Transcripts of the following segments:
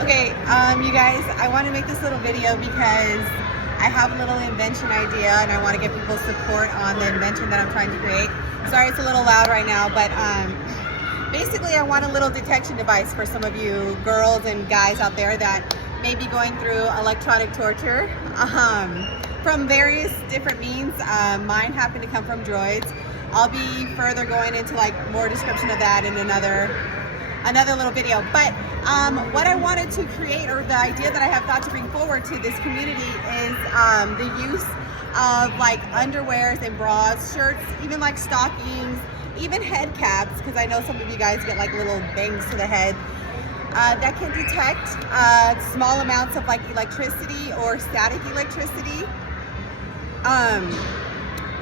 Okay, you guys, I want to make this little video because I have a little invention idea and I want to get people's support on the invention that I'm trying to create. Sorry, it's a little loud right now, but basically I want a little detection device for some of you girls and guys out there that may be going through electronic torture from various different means. Mine happen to come from droids. I'll be further going into like more description of that in another little video. But what I wanted to create, or the idea that I have thought to bring forward to this community, is the use of like underwears and bras, shirts, even like stockings, even head caps, because I know some of you guys get like little bangs to the head, that can detect small amounts of like electricity or static electricity.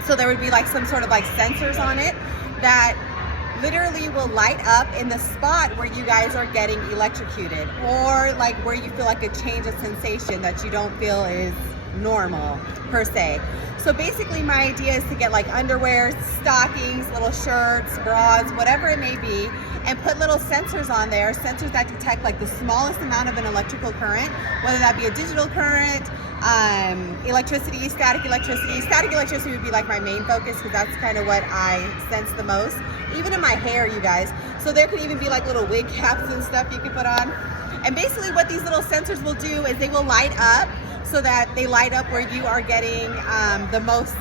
So there would be like some sort of like sensors on it that literally will light up in the spot where you guys are getting electrocuted, or like where you feel like a change of sensation that you don't feel is normal per se. So basically my idea is to get like underwear, stockings, little shirts, bras, whatever it may be, and put little sensors on there, sensors that detect like the smallest amount of an electrical current, whether that be a digital current, electricity, static electricity. Static electricity would be like my main focus because that's kind of what I sense the most, even in my hair, you guys. So there could even be like little wig caps and stuff you could put on. And basically what these little sensors will do is they will light up, so that they light up where you are getting the most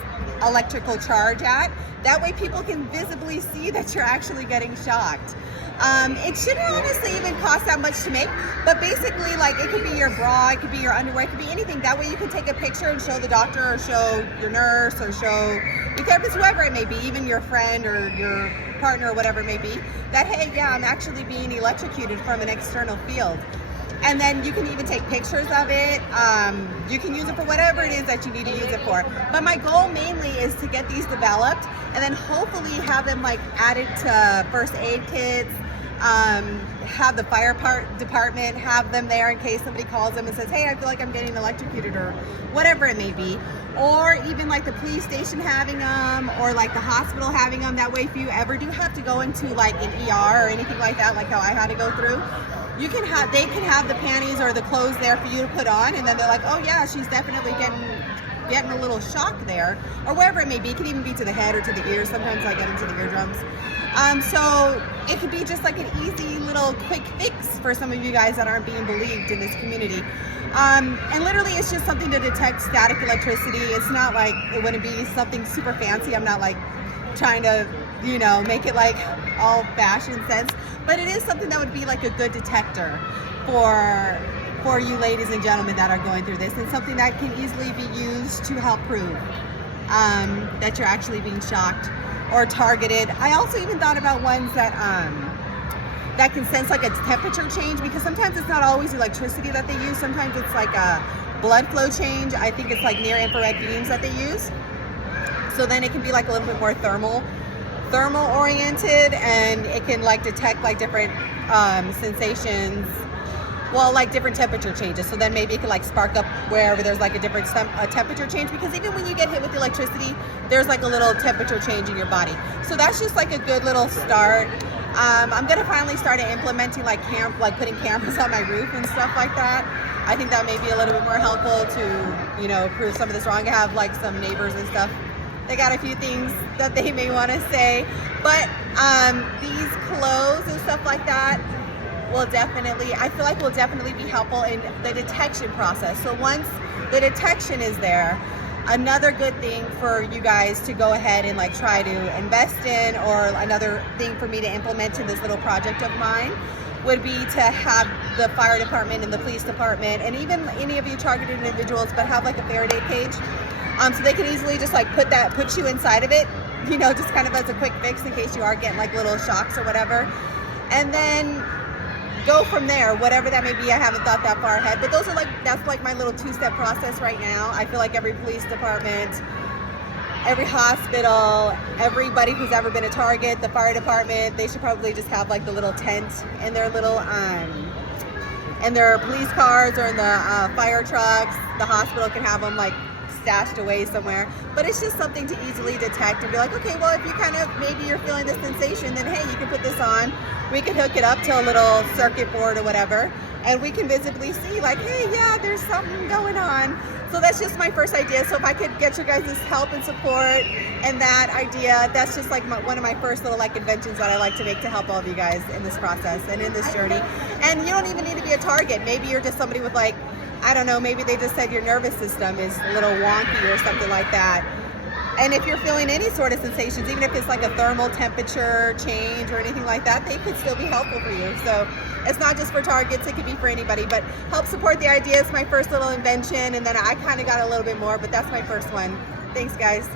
electrical charge at. That way people can visibly see that you're actually getting shocked. It shouldn't honestly even cost that much to make, but basically like it could be your bra, it could be your underwear, it could be anything. That way you can take a picture and show the doctor, or show your nurse, or show your therapist, whoever it may be, even your friend or your partner or whatever it may be, that hey, yeah, I'm actually being electrocuted from an external field. And then you can even take pictures of it. You can use it for whatever it is that you need to use it for. But my goal mainly is to get these developed and then hopefully have them like added to first aid kits, have the fire department have them there in case somebody calls them and says, hey, I feel like I'm getting electrocuted, or whatever it may be. Or even like the police station having them, or like the hospital having them. That way if you ever do have to go into like an ER or anything like that, like how I had to go through, they can have the panties or the clothes there for you to put on, and then they're like, oh yeah, she's definitely getting a little shock there, or wherever it may be. It can even be to the head or to the ears. Sometimes I get into the eardrums. So it could be just like an easy little quick fix for some of you guys that aren't being believed in this community. And literally it's just something to detect static electricity. It's not like, it wouldn't be something super fancy. I'm not like trying to, you know, make it like all fashion sense, but it is something that would be like a good detector for you ladies and gentlemen that are going through this, and something that can easily be used to help prove that you're actually being shocked or targeted. I also even thought about ones that that can sense like a temperature change, because sometimes it's not always electricity that they use. Sometimes it's like a blood flow change. I think it's like near infrared beams that they use. So then it can be like a little bit more thermal oriented, and it can like detect like different sensations, well, like different temperature changes. So then maybe it can like spark up wherever there's like a different temperature change, because even when you get hit with electricity, there's like a little temperature change in your body. So that's just like a good little start. I'm gonna finally start implementing like putting cameras on my roof and stuff like that. I think that may be a little bit more helpful to, you know, prove some of this wrong. I have like some neighbors and stuff. They got a few things that they may want to say, but these clothes and stuff like that will definitely, I feel like will definitely be helpful in the detection process. So once the detection is there, another good thing for you guys to go ahead and like try to invest in, or another thing for me to implement in this little project of mine, would be to have the fire department and the police department, and even any of you targeted individuals, but have like a FARDAY page. So they can easily just like put you inside of it, you know, just kind of as a quick fix in case you are getting like little shocks or whatever. And then go from there, whatever that may be. I haven't thought that far ahead, but that's like my little two-step process right now. I feel like every police department, every hospital, everybody who's ever been a target, the fire department, they should probably just have like the little tent in their little, in their police cars or in the fire trucks. The hospital can have them like stashed away somewhere, but it's just something to easily detect and be like, okay, well, if you kind of, maybe you're feeling this sensation, then hey, you can put this on. We can hook it up to a little circuit board or whatever, and we can visibly see like, hey, yeah, there's something going on. So that's just my first idea. So if I could get your guys' help and support and that idea, that's just like one of my first little like inventions that I like to make to help all of you guys in this process and in this journey. And you don't even need to be a target. Maybe you're just somebody with like, I don't know, maybe they just said your nervous system is a little wonky or something like that. And if you're feeling any sort of sensations, even if it's like a thermal temperature change or anything like that, they could still be helpful for you. So it's not just for targets, it could be for anybody, but help support the idea. It's my first little invention, and then I kind of got a little bit more, but that's my first one. Thanks, guys.